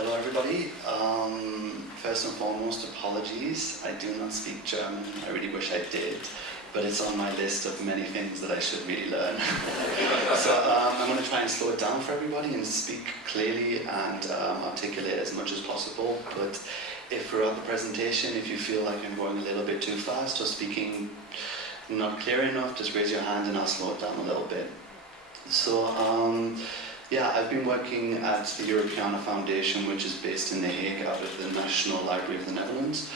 Hello everybody. First and foremost, apologies. I do not speak German. I really wish I did, but it's on my list of many things that I should really learn. So I'm going to try and slow it down for everybody and speak clearly and articulate as much as possible. But if throughout the presentation, if you feel like I'm going a little bit too fast or speaking not clear enough, just raise your hand and I'll slow it down a little bit. So yeah, I've been working at the Europeana Foundation, which is based in The Hague, out of the National Library of the Netherlands.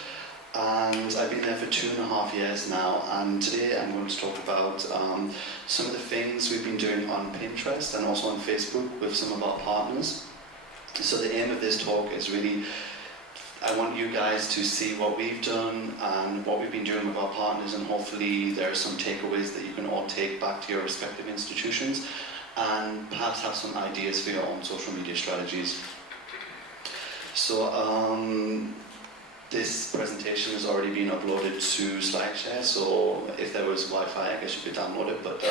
And I've been there for 2.5 years now, and today I'm going to talk about some of the things we've been doing on Pinterest and also on Facebook with some of our partners. So the aim of this talk is really, I want you guys to see what we've done and what we've been doing with our partners, and hopefully there are some takeaways that you can all take back to your respective institutions and perhaps have some ideas for your own social media strategies. So this presentation has already been uploaded to SlideShare, so if there was Wi-Fi, I guess you could download it, but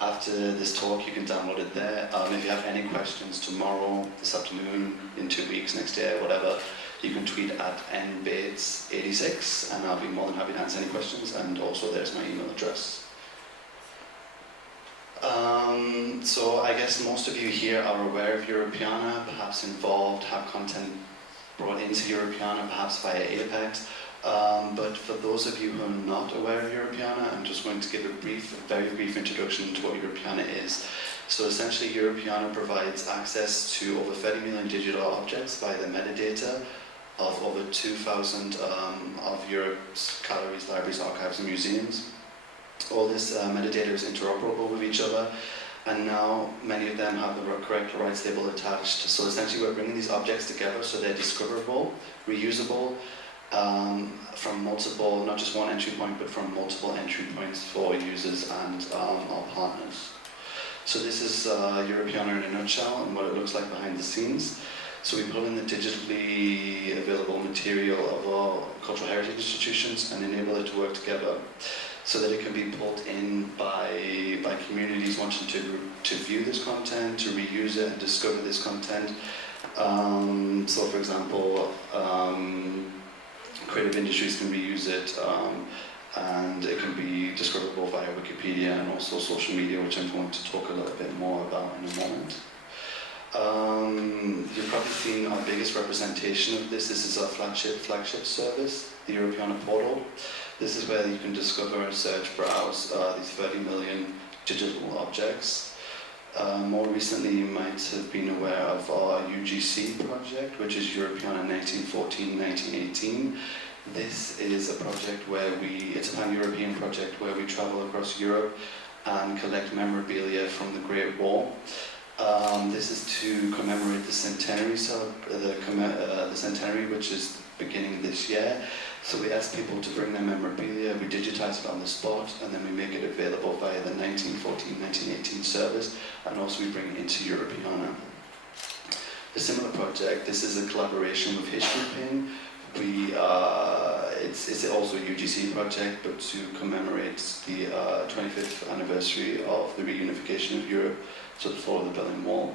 after this talk you can download it there. If you have any questions tomorrow, this afternoon, in 2 weeks, next year, whatever, you can tweet at nbates86 and I'll be more than happy to answer any questions, and also there's my email address. So I guess most of you here are aware of Europeana, perhaps involved, have content brought into Europeana, perhaps via Apex. But for those of you who are not aware of Europeana, I'm just going to give a very brief introduction to what Europeana is. So essentially Europeana provides access to over 30 million digital objects via the metadata of over 2,000 of Europe's galleries, libraries, archives and museums. All this metadata is interoperable with each other, and now many of them have the correct rights label attached. So essentially we're bringing these objects together so they're discoverable, reusable, from multiple, not just one entry point, but from multiple entry points for users and our partners. So this is Europeana in a nutshell and what it looks like behind the scenes. So we pull in the digitally available material of our cultural heritage institutions and enable it to work together, so that it can be pulled in by communities wanting to view this content, to reuse it and discover this content. So for example, creative industries can reuse it, and it can be discoverable via Wikipedia and also social media, which I'm going to talk a little bit more about in a moment. You've probably seen our biggest representation of this. This is our flagship service, the Europeana portal. This is where you can discover, search, browse these 30 million digital objects. More recently, you might have been aware of our Ugc project, which is Europeana 1914-1918. This is a project where it's a pan-European project where we travel across Europe and collect memorabilia from the Great War. This is to commemorate the centenary, the centenary, which is beginning this year. So we ask people to bring their memorabilia, we digitize it on the spot, and then we make it available via the 1914-1918 service, and also we bring it into Europeana. A similar project, this is a collaboration with History Pin. It's also a Ugc project, but to commemorate the 25th anniversary of the reunification of Europe, so the fall of the Berlin Wall.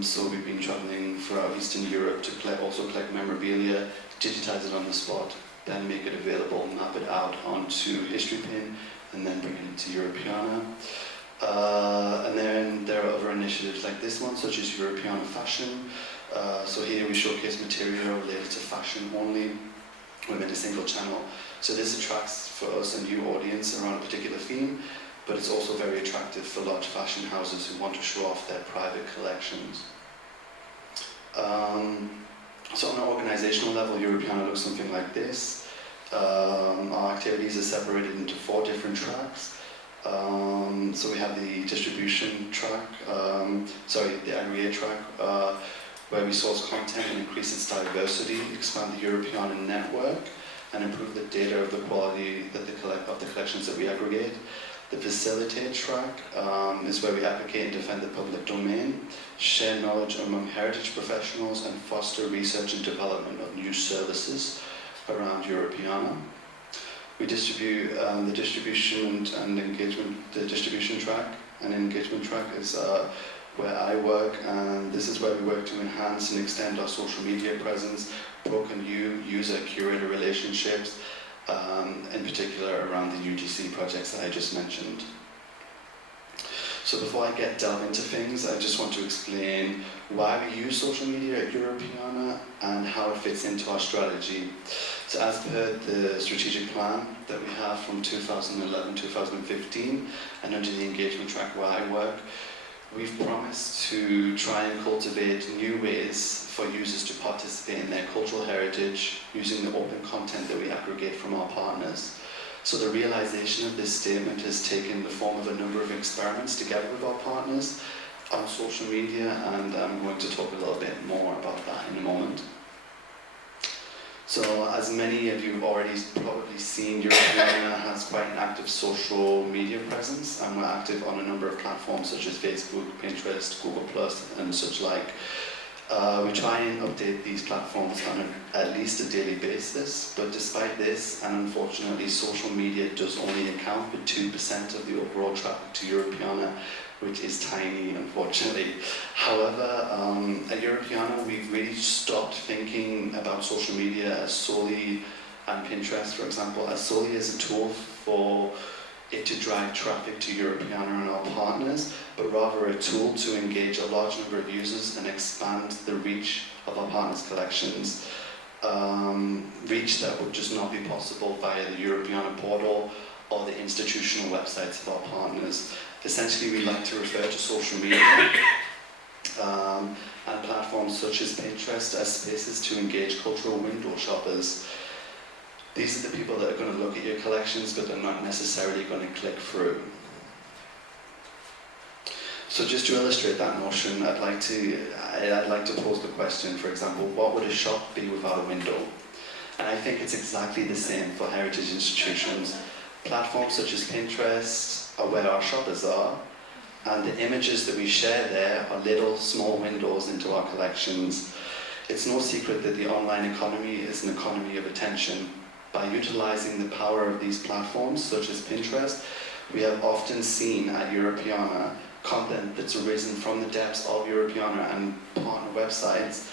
So we've been traveling throughout Eastern Europe to also collect memorabilia, digitize it on the spot, then make it available, map it out onto History Pin, and then bring it into Europeana. And then there are other initiatives like this one, such as Europeana Fashion. So here we showcase material related to fashion only within a single channel. So this attracts for us a new audience around a particular theme, but it's also very attractive for large fashion houses who want to show off their private collections. So on an organizational level, Europeana looks something like this. Our activities are separated into 4 different tracks. So we have the distribution track, the aggregate track, where we source content and increase its diversity, expand the Europeana network, and improve the data of the quality of the collections that we aggregate. The facilitate track is where we advocate and defend the public domain, share knowledge among heritage professionals, and foster research and development of new services around Europeana. We distribute the distribution and engagement, the distribution track. An engagement track is where I work, and this is where we work to enhance and extend our social media presence, broken user-curator relationships, in particular around the Ugc projects that I just mentioned. So before I delve into things, I just want to explain why we use social media at Europeana and how it fits into our strategy. So as per the strategic plan that we have from 2011-2015 and under the engagement track where I work, we've promised to try and cultivate new ways for users to participate in their cultural heritage using the open content that we aggregate from our partners. So the realization of this statement has taken the form of a number of experiments together with our partners on social media, and I'm going to talk a little bit more about that in a moment. So as many of you have already probably seen, Europeana has quite an active social media presence, and we're active on a number of platforms such as Facebook, Pinterest, Google+, and such like. We try and update these platforms on at least a daily basis, but despite this, and unfortunately social media does only account for 2% of the overall traffic to Europeana, which is tiny, unfortunately. However, at Europeana, we've really stopped thinking about social media as solely, and Pinterest, for example, as solely as a tool for it to drive traffic to Europeana and our partners, but rather a tool to engage a large number of users and expand the reach of our partners' collections. Reach that would just not be possible via the Europeana portal or the institutional websites of our partners. Essentially, we like to refer to social media and platforms such as Pinterest as spaces to engage cultural window shoppers. These are the people that are going to look at your collections, but they're not necessarily going to click through. So just to illustrate that notion, I'd like to pose the question, for example, what would a shop be without a window? And I think it's exactly the same for heritage institutions. Platforms such as Pinterest are where our shoppers are, and the images that we share there are little small windows into our collections. It's no secret that the online economy is an economy of attention. By utilizing the power of these platforms, such as Pinterest, we have often seen at Europeana content that's arisen from the depths of Europeana and partner websites,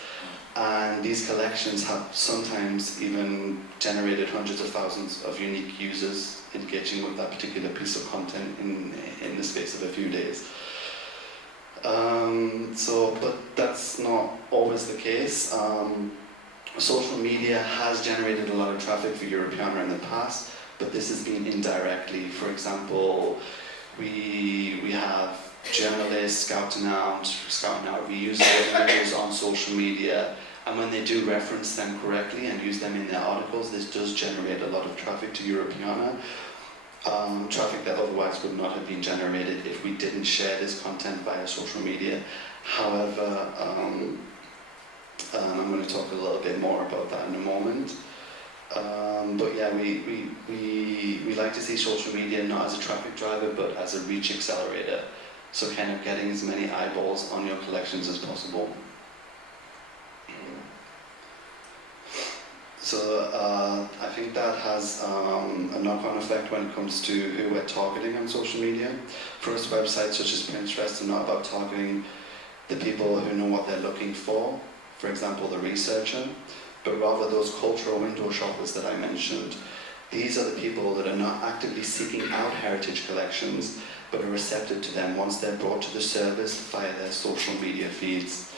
and these collections have sometimes even generated hundreds of thousands of unique users engaging with that particular piece of content in the space of a few days. But that's not always the case. Social media has generated a lot of traffic for Europeana in the past, but this has been indirectly. For example, we have journalists scouting out reusing images on social media, and when they do reference them correctly and use them in their articles, this does generate a lot of traffic to Europeana. Traffic that otherwise would not have been generated if we didn't share this content via social media. However, I'm going to talk a little bit more about that in a moment. But yeah, we like to see social media not as a traffic driver, but as a reach accelerator. So kind of getting as many eyeballs on your collections as possible. So I think that has a knock-on effect when it comes to who we're targeting on social media. First, websites such as Pinterest are not about targeting the people who know what they're looking for example, the researcher, but rather those cultural window shoppers that I mentioned. These are the people that are not actively seeking out heritage collections, but are receptive to them once they're brought to the service via their social media feeds.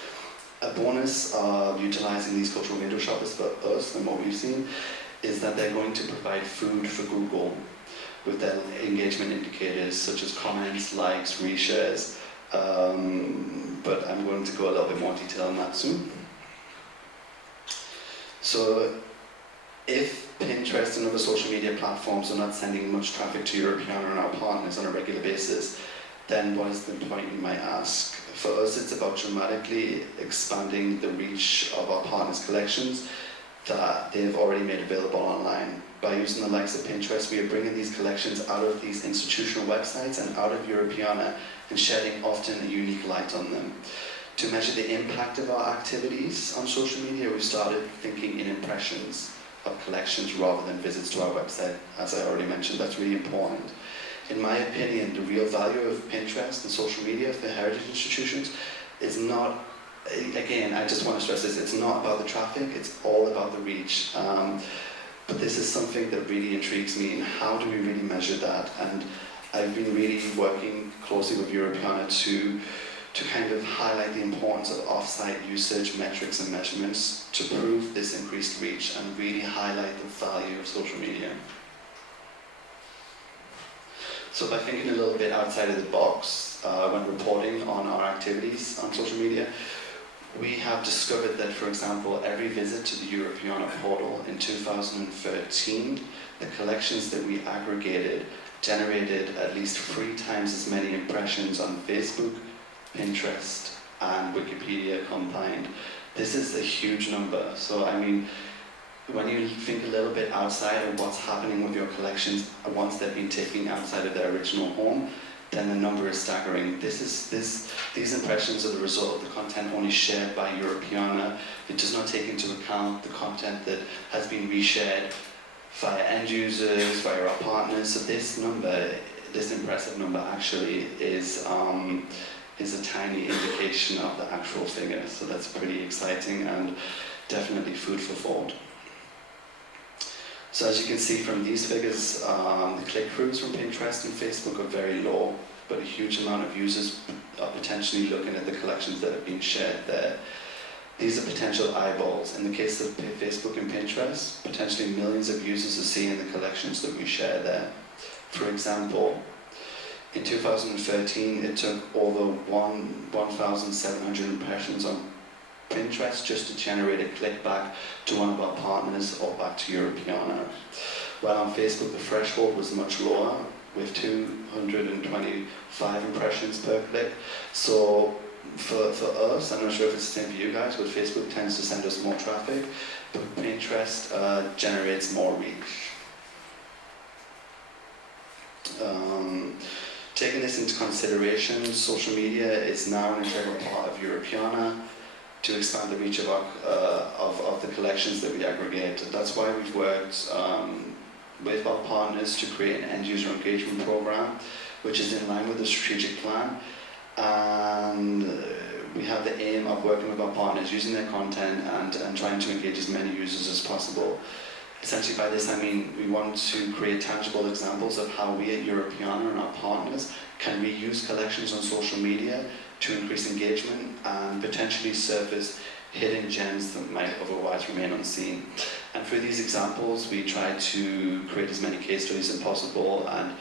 A bonus of utilizing these cultural window shoppers for us, and what we've seen, is that they're going to provide food for Google with their engagement indicators such as comments, likes, reshares. But I'm going to go a little bit more detail on that soon. So if Pinterest and other social media platforms are not sending much traffic to Europeana and our partners on a regular basis, then what is the point, you might ask? For us, it's about dramatically expanding the reach of our partners' collections that they've already made available online. By using the likes of Pinterest, we are bringing these collections out of these institutional websites and out of Europeana and shedding often a unique light on them. To measure the impact of our activities on social media, we started thinking in impressions of collections rather than visits to our website. As I already mentioned, that's really important. in my opinion, the real value of Pinterest and social media for heritage institutions is not, again, I just want to stress this, it's not about the traffic, it's all about the reach. But this is something that really intrigues me, and how do we really measure that? And I've been really working closely with Europeana to kind of highlight the importance of off-site usage, metrics and measurements to prove this increased reach and really highlight the value of social media. So by thinking a little bit outside of the box, when reporting on our activities on social media, we have discovered that, for example, every visit to the Europeana portal in 2013, the collections that we aggregated generated at least 3 times as many impressions on Facebook, Pinterest and Wikipedia combined. This is a huge number. So I mean, when you think a little bit outside of what's happening with your collections once they've been taken outside of their original home, then the number is staggering. These impressions are the result of the content only shared by Europeana. It does not take into account the content that has been reshared via end users, via our partners. So this number, this impressive number actually is a tiny indication of the actual figure. So that's pretty exciting and definitely food for thought. So as you can see from these figures, the click-throughs from Pinterest and Facebook are very low, but a huge amount of users are potentially looking at the collections that have been shared there. These are potential eyeballs. In the case of Facebook and Pinterest, potentially millions of users are seeing the collections that we share there. For example, in 2013, it took over 1,700 impressions on Pinterest just to generate a click back to one of our partners or back to Europeana. While on Facebook, the threshold was much lower, with 225 impressions per click. So for us, I'm not sure if it's the same for you guys, but Facebook tends to send us more traffic, but Pinterest generates more reach. Taking this into consideration, social media is now an integral part of Europeana to expand the reach of the collections that we aggregate. That's why we've worked with our partners to create an end-user engagement program, which is in line with the strategic plan. And we have the aim of working with our partners, using their content and trying to engage as many users as possible. Essentially by this I mean we want to create tangible examples of how we at Europeana and our partners can reuse collections on social media to increase engagement and potentially surface hidden gems that might otherwise remain unseen. And through these examples we try to create as many case studies as possible and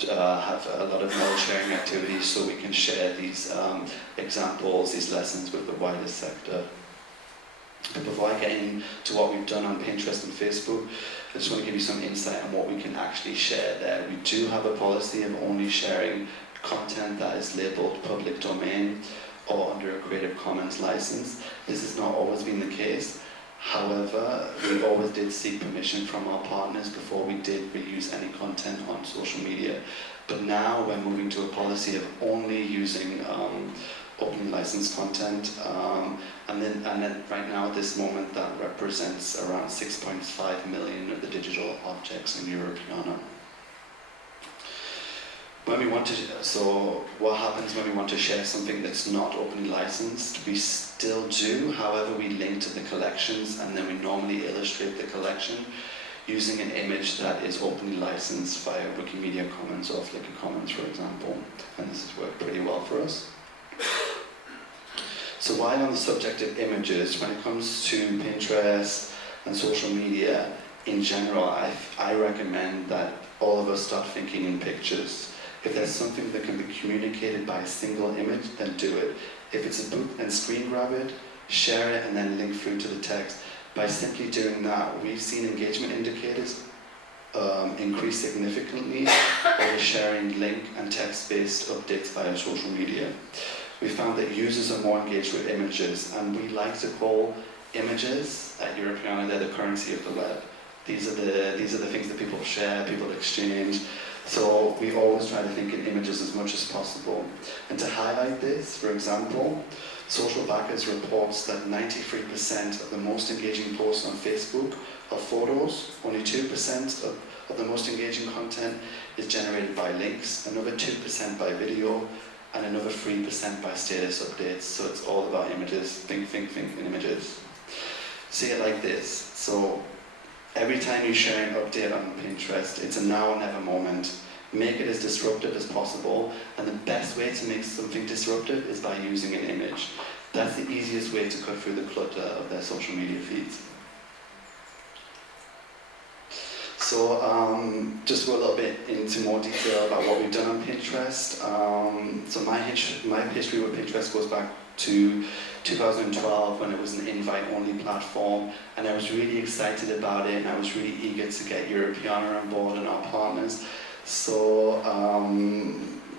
have a lot of knowledge sharing activities so we can share these examples, these lessons with the wider sector. But before I get into what we've done on Pinterest and Facebook, I just want to give you some insight on what we can actually share there. We do have a policy of only sharing content that is labeled public domain or under a Creative Commons license. This has not always been the case. However, we always did seek permission from our partners before we did reuse any content on social media. But now we're moving to a policy of only using open license content, and then right now at this moment that represents around 6.5 million of the digital objects in Europeana. So what happens when we want to share something that's not openly licensed? We still do, however we link to the collections and then we normally illustrate the collection using an image that is openly licensed via Wikimedia Commons or Flickr Commons, for example, and this has worked pretty well for us. So while on the subject of images, when it comes to Pinterest and social media in general, I recommend that all of us start thinking in pictures. If there's something that can be communicated by a single image, then do it. If it's a book, then screen grab it, share it, and then link through to the text. By simply doing that, we've seen engagement indicators increase significantly by sharing link and text-based updates via social media. We found that users are more engaged with images, and we like to call images at Europeana, they're the currency of the web. These are the things that people share, people exchange. So we always try to think in images as much as possible. And to highlight this, for example, Social Backers reports that 93% of the most engaging posts on Facebook are photos, only 2% of the most engaging content is generated by links, another 2% by video, and another 3% by status updates. So it's all about images. Think in images. See it like this. So every time you share an update on Pinterest, it's a now or never moment. Make it as disruptive as possible, and the best way to make something disruptive is by using an image. That's the easiest way to cut through the clutter of their social media feeds. So just go a little bit into more detail about what we've done on Pinterest. So my history with Pinterest goes back to 2012 when it was an invite-only platform, and I was really excited about it, and I was really eager to get Europeana on board and our partners. So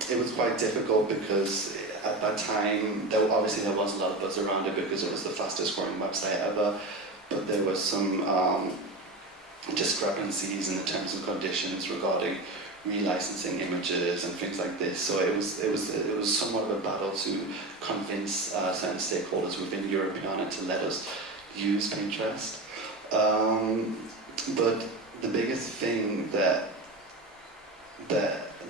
it was quite difficult because at that time, obviously there was a lot of buzz around it because it was the fastest growing website ever, but there was some discrepancies in the terms and conditions regarding relicensing images and things like this. So it was somewhat of a battle to convince certain stakeholders within Europeana to let us use Pinterest. But the biggest thing that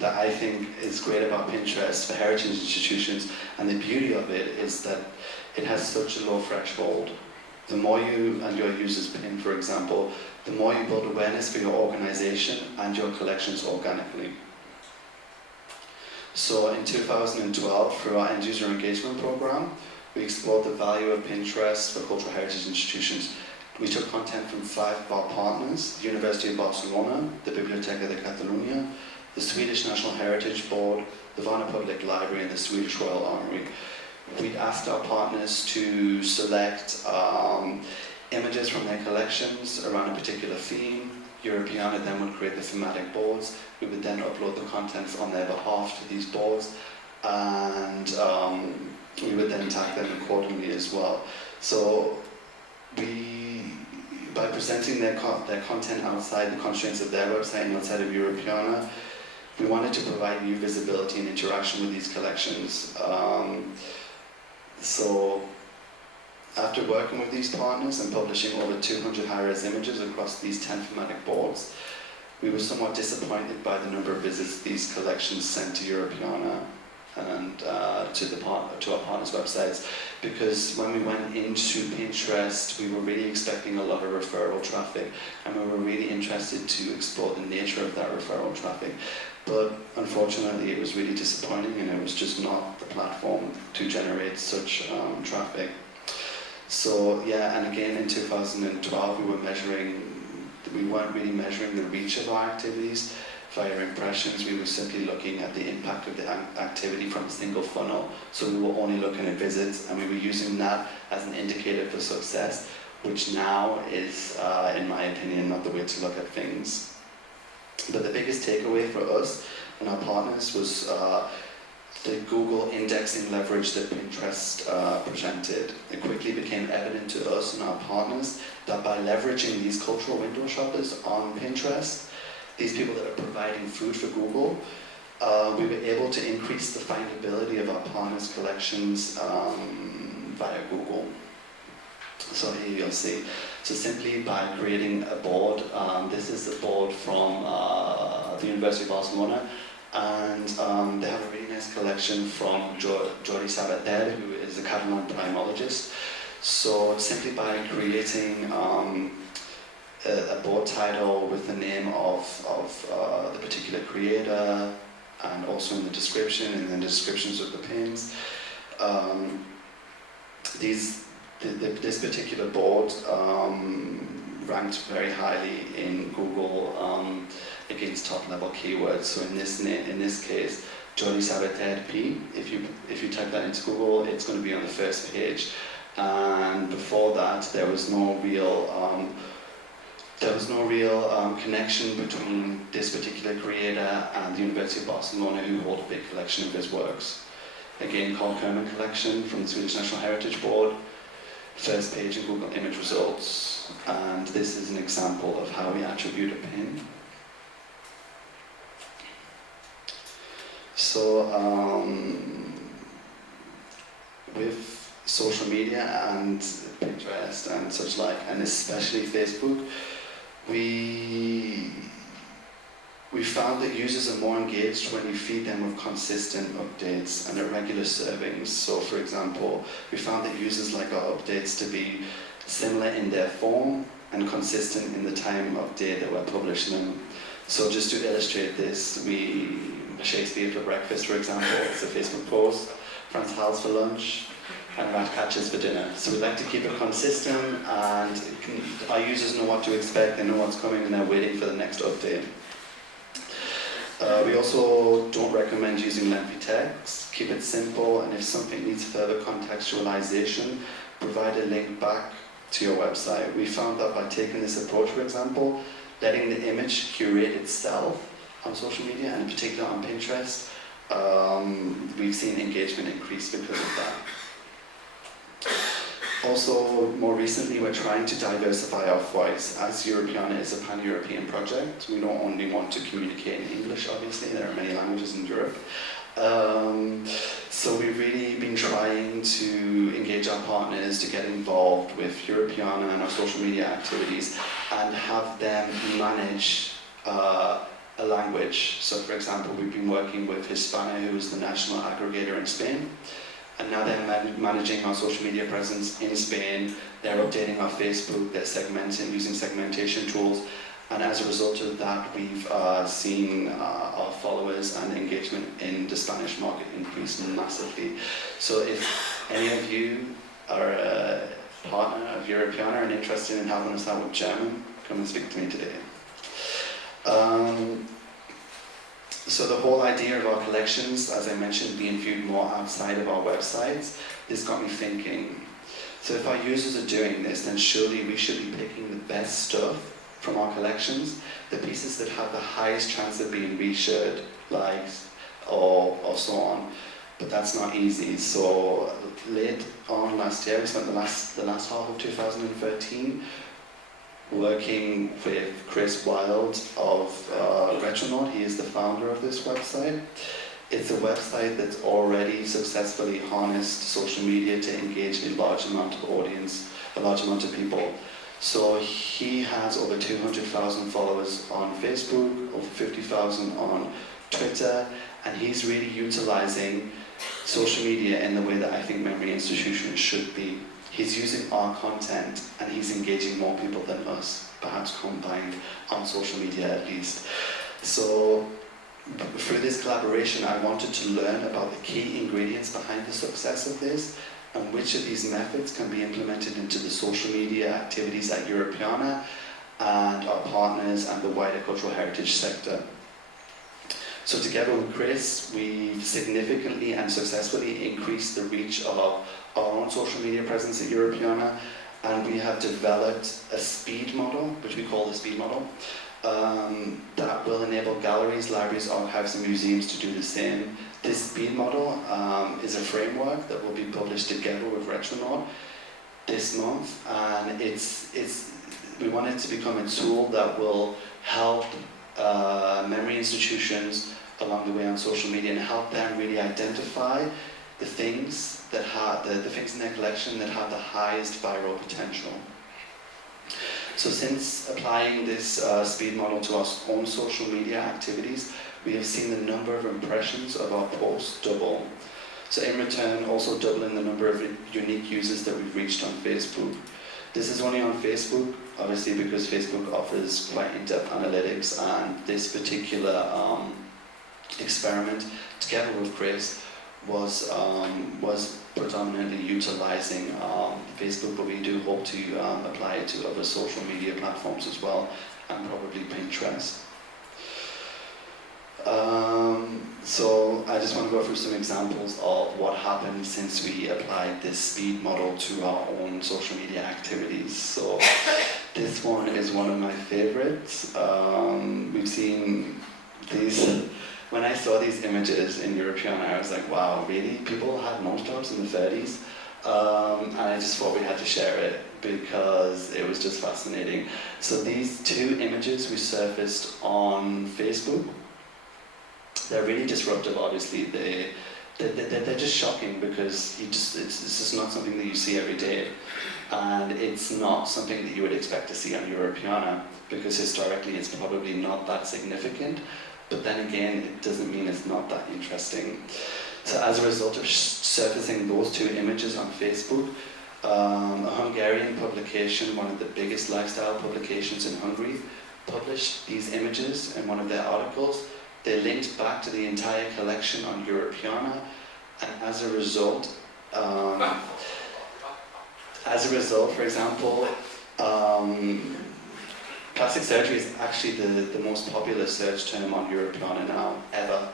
I think is great about Pinterest for heritage institutions, and the beauty of it, is that it has such a low threshold. The more you and your users pin, for example, the more you build awareness for your organization and your collections organically. So in 2012, through our end user engagement program, we explored the value of Pinterest for cultural heritage institutions. We took content from 5 of our partners: the University of Barcelona, the Biblioteca de Catalunya, the Swedish National Heritage Board, the Varna Public Library, and the Swedish Royal Armoury. We asked our partners to select images from their collections around a particular theme. Europeana then would create the thematic boards. We would then upload the contents on their behalf to these boards, and we would then tag them accordingly as well. So by presenting their content outside the constraints of their website and outside of Europeana, we wanted to provide new visibility and interaction with these collections. So after working with these partners and publishing over 200 high-res images across these 10 thematic boards, we were somewhat disappointed by the number of visits these collections sent to Europeana and to our partners' websites, because when we went into Pinterest, we were really expecting a lot of referral traffic, and we were really interested to explore the nature of that referral traffic. But unfortunately, it was really disappointing, and it was just not the platform to generate such traffic. So yeah, and again in 2012, we weren't really measuring the reach of our activities via impressions. We were simply looking at the impact of the activity from a single funnel. So we were only looking at visits, and we were using that as an indicator for success, which now is, in my opinion, not the way to look at things. But the biggest takeaway for us and our partners was the Google indexing leverage that Pinterest presented. It quickly became evident to us and our partners that by leveraging these cultural window shoppers on Pinterest, these people that are providing food for Google, we were able to increase the findability of our partners' collections via Google. So here you'll see. So simply by creating a board, this is the board from the University of Barcelona, and they have a really nice collection from Jordi Sabater, who is a Catalan primalologist. So simply by creating a board title with the name of the particular creator, and also in the description, and then the descriptions of the pins, this particular board ranked very highly in Google against top-level keywords. So in this case, Jordi Sabater P. If you type that into Google, it's going to be on the first page. And before that, there was no real connection between this particular creator and the University of Barcelona, who hold a big collection of his works. Again, Carl Kerman collection from the Swedish National Heritage Board. First page in Google image results, and this is an example of how we attribute a pin. So with social media and Pinterest and such like, and especially Facebook, we found that users are more engaged when you feed them with consistent updates and at regular servings. So for example, we found that users like our updates to be similar in their form and consistent in the time of day that we're publishing them. So just to illustrate this, Shakespeare for breakfast, for example, it's a Facebook post, Franz Hals for lunch, and Ratcatchers for dinner. So we like to keep it consistent, and our users know what to expect, they know what's coming, and they're waiting for the next update. We also don't recommend using lengthy text. Keep it simple, and if something needs further contextualization, provide a link back to your website. We found that by taking this approach, for example, letting the image curate itself on social media, and in particular on Pinterest, we've seen engagement increase because of that. Also, more recently, we're trying to diversify our voice. As Europeana is a pan-European project, we don't only want to communicate in English, obviously, there are many languages in Europe. So we've really been trying to engage our partners to get involved with Europeana and our social media activities and have them manage a language. So for example, we've been working with Hispana, who is the national aggregator in Spain, and now they're managing our social media presence in Spain. They're updating our Facebook, they're segmenting, using segmentation tools, and as a result of that, we've seen our followers and engagement in the Spanish market increase massively. So if any of you are a partner of Europeana and interested in having us out with German, come and speak to me today. So the whole idea of our collections, as I mentioned, being viewed more outside of our websites, this got me thinking. So if our users are doing this, then surely we should be picking the best stuff from our collections, the pieces that have the highest chance of being reshared, liked, or so on. But that's not easy. So late on last year, we spent the last half of 2013 working with Chris Wild of Retronaut. He is the founder of this website. It's a website that's already successfully harnessed social media to engage a large amount of audience, a large amount of people. So he has over 200,000 followers on Facebook, over 50,000 on Twitter, and he's really utilizing social media in the way that I think memory institutions should be. He's using our content and he's engaging more people than us, perhaps combined on social media at least. So through this collaboration, I wanted to learn about the key ingredients behind the success of this and which of these methods can be implemented into the social media activities at Europeana and our partners and the wider cultural heritage sector. So together with Chris, we've significantly and successfully increased the reach of our own social media presence at Europeana, and we have developed a speed model, which we call the speed model, that will enable galleries, libraries, archives and museums to do the same. This speed model is a framework that will be published together with Retronaut this month, and we want it to become a tool that will help memory institutions along the way on social media and help them really identify the things that have the things in their collection that have the highest viral potential. So since applying this speed model to our own social media activities, we have seen the number of impressions of our posts double. So in return, also doubling the number of unique users that we've reached on Facebook. This is only on Facebook, obviously, because Facebook offers quite in-depth analytics, and this particular experiment, together with Chris, was predominantly utilizing Facebook, but we do hope to apply it to other social media platforms as well, and probably Pinterest. So I just want to go through some examples of what happened since we applied this speed model to our own social media activities. So this one is one of my favorites. We've seen these, when I saw these images in Europeana, I was like, wow, really? People had nose jobs in the 30s? And I just thought we had to share it because it was just fascinating. So these two images we surfaced on Facebook. they're really disruptive. Obviously, they're just shocking because it's just not something that you see every day, and it's not something that you would expect to see on Europeana because historically it's probably not that significant. But then again, it doesn't mean it's not that interesting. So as a result of surfacing those two images on Facebook, a Hungarian publication, one of the biggest lifestyle publications in Hungary, published these images in one of their articles. They linked back to the entire collection on Europeana, and as a result, for example, plastic surgery is actually the most popular search term on Europeana now, ever.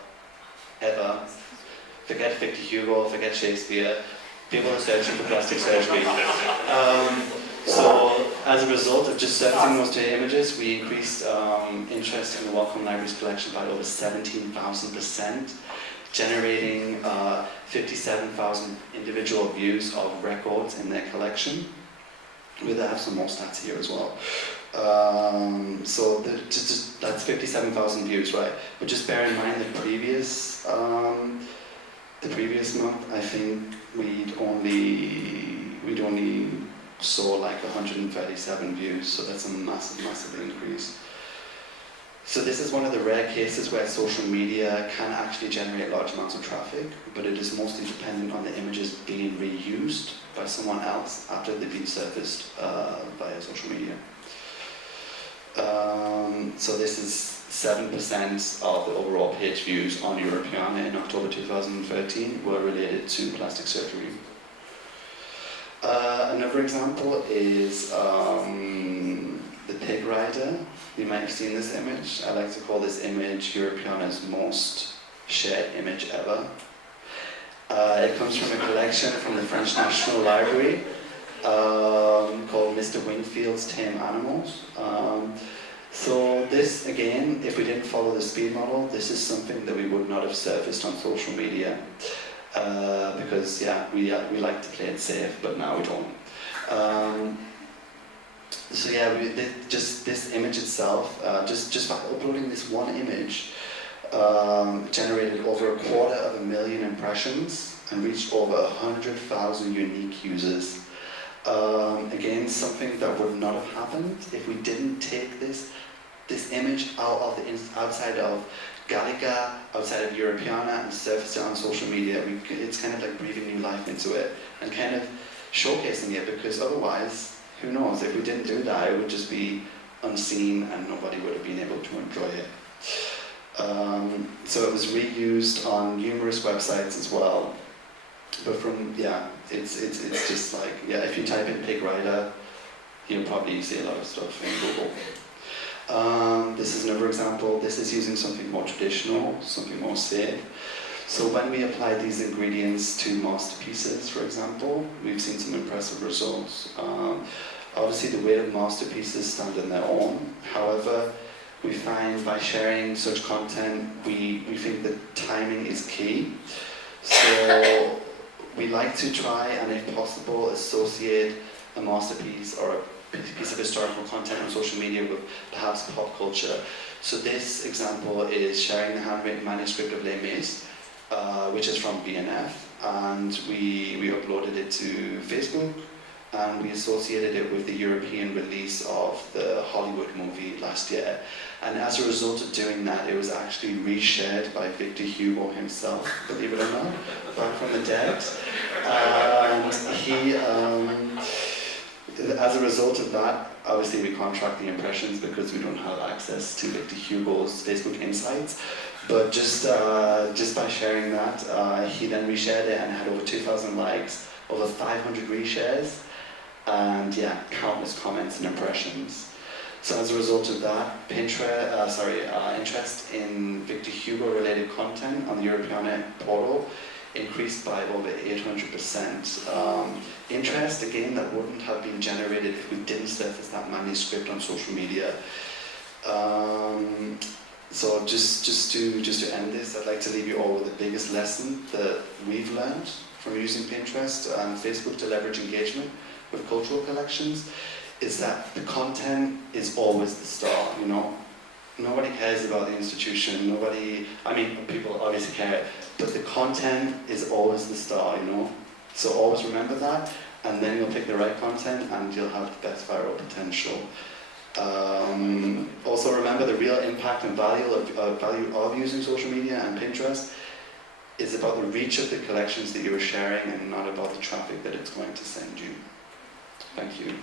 Forget Victor Hugo, forget Shakespeare, people are searching for plastic surgery. So as a result of just surfacing those two images, we increased interest in the Wellcome Libraries collection by over 17,000%, generating 57,000 individual views of records in their collection. We have some more stats here as well. So that's 57,000 views, right? But just bear in mind the previous month, I think we'd only saw like 137 views, so that's a massive increase. So this is one of the rare cases where social media can actually generate large amounts of traffic, but it is mostly dependent on the images being reused by someone else after they've been surfaced via social media. So this is 7% of the overall page views on Europeana in October 2013 were related to plastic surgery. Another example is the pig rider. You might have seen this image. I like to call this image Europeana's most shared image ever. It comes from a collection from the French National Library called Mr. Wingfield's Tame Animals. So this, again, if we didn't follow the speed model, this is something that we would not have surfaced on social media. Because, yeah, we like to play it safe, but now we don't. So yeah, just this image itself, just by uploading this one image, generated over 250,000 impressions and reached over 100,000 unique users. Again, something that would not have happened if we didn't take this image outside of Gallica, outside of Europeana, and surface it on social media. It's kind of like breathing new life into it and kind of showcasing it, because otherwise, who knows, if we didn't do that, it would just be unseen and nobody would have been able to enjoy it. So it was reused on numerous websites as well. But it's just like, if you type in pig rider, you'll probably see a lot of stuff in Google. This is another example. This is using something more traditional, something more safe. So when we apply these ingredients to masterpieces, for example, we've seen some impressive results. Obviously the weight of masterpieces stand on their own. However, we find by sharing such content, we think that timing is key. So we like to try and, if possible, associate a masterpiece or a piece of historical content on social media with perhaps pop culture. So this example is sharing the handwritten manuscript of Les Mis, which is from BNF, and we uploaded it to Facebook, and we associated it with the European release of the Hollywood movie last year. And as a result of doing that, it was actually reshared by Victor Hugo himself, believe it or not, back from the dead. And he, as a result of that, obviously we can't track the impressions because we don't have access to Victor Hugo's Facebook insights. But just by sharing that, he then reshared it and had over 2,000 likes, over 500 reshares, and countless comments and impressions. So as a result of that, interest in Victor Hugo related content on the Europeana portal increased by over 800%. Interest, again, that wouldn't have been generated if we didn't surface that manuscript on social media. So just to end this, I'd like to leave you all with the biggest lesson that we've learned from using Pinterest and Facebook to leverage engagement with cultural collections, is that the content is always the star, you know? nobody cares about the institution, nobody, I mean, people obviously care, but the content is always the star, you know? So always remember that, and then you'll pick the right content and you'll have the best viral potential. Also remember the real impact and value of using social media and Pinterest is about the reach of the collections that you are sharing and not about the traffic that it's going to send you. Thank you.